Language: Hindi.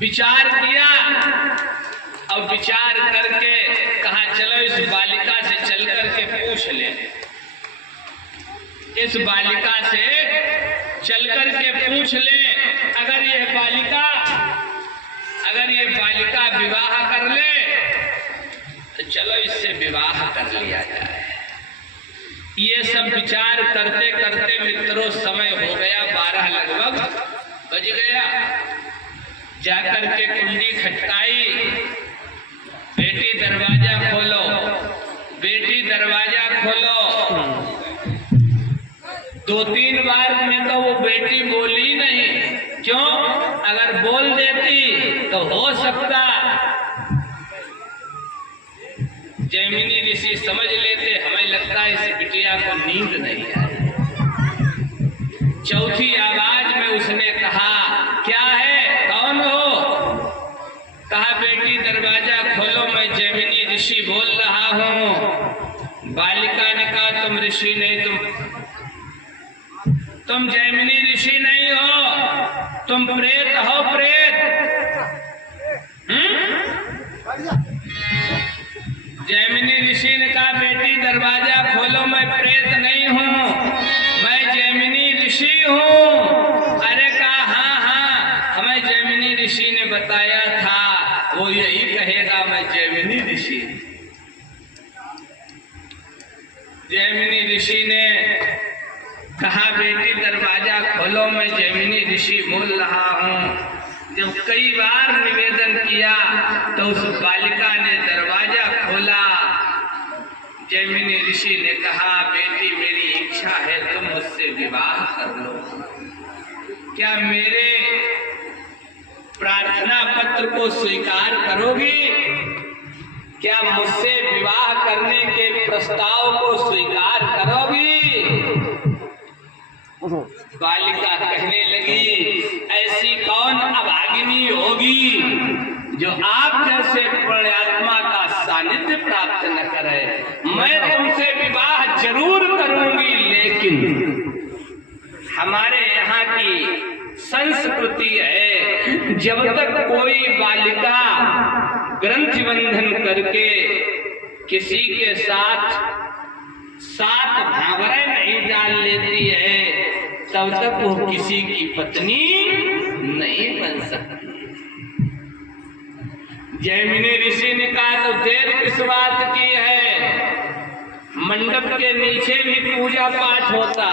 विचार किया और विचार करके कहा चलो इस बालिका से चल करके पूछ ले, इस बालिका से चल करके पूछ ले, अगर ये बालिका विवाह कर ले तो चलो इससे विवाह कर लिया जाए। ये सब विचार करते करते मित्रों समय हो गया 12 लगभग बज गया। जाकर के कुंडी खटकाई, बेटी दरवाजा खोलो, बेटी दरवाजा खोलो। 2-3 बार में तो वो बेटी बोली नहीं। क्यों? अगर बोल देती तो हो सकता जैमिनी ऋषि समझ लेते, हमें लगता है इस बिटिया को नींद नहीं आई। चौथी आवाज में उसने कहा, क्या है, कौन हो? कहा बेटी दरवाजा खोलो, मैं जैमिनी ऋषि बोल रहा हूं। बालिका ने कहा तुम ऋषि नहीं, तुम जैमिनी ऋषि नहीं हो, तुम प्रेत हो, प्रेत। जैमिनी ऋषि ने कहा बेटी दरवाजा खोलो, मैं प्रेत नहीं हूँ, मैं जैमिनी ऋषि हूँ। अरे कहा हाँ, हमें जैमिनी ऋषि ने बताया था, वो यही कहेगा मैं जैमिनी ऋषि। जैमिनी ऋषि ने कहा बेटी दरवाजा खोलो, मैं जैमिनी ऋषि बोल रहा हूँ। जब कई बार निवेदन किया तो उस बालिका ने दरवाजा खोला। जैमिनी ऋषि ने कहा बेटी मेरी इच्छा है तुम मुझसे विवाह कर लो। क्या मेरे प्रार्थना पत्र को स्वीकार करोगी? क्या मुझसे विवाह करने के प्रस्ताव को स्वीकार करोगी? बालिका कहने लगी ऐसी कौन अभागिनी होगी जो आप जैसे पुण्यात्मा का सानिध्य प्राप्त न करे। मैं तुमसे विवाह जरूर करूंगी, लेकिन हमारे यहाँ की संस्कृति है जब तक कोई बालिका ग्रंथि बंधन करके किसी के साथ 7 भावरें नहीं डाल लेती है तब तक वो किसी की पत्नी नहीं बन सकती। जैमिनी ऋषि ने कहा तो देर किस बात की है, मंडप के नीचे भी पूजा पाठ होता,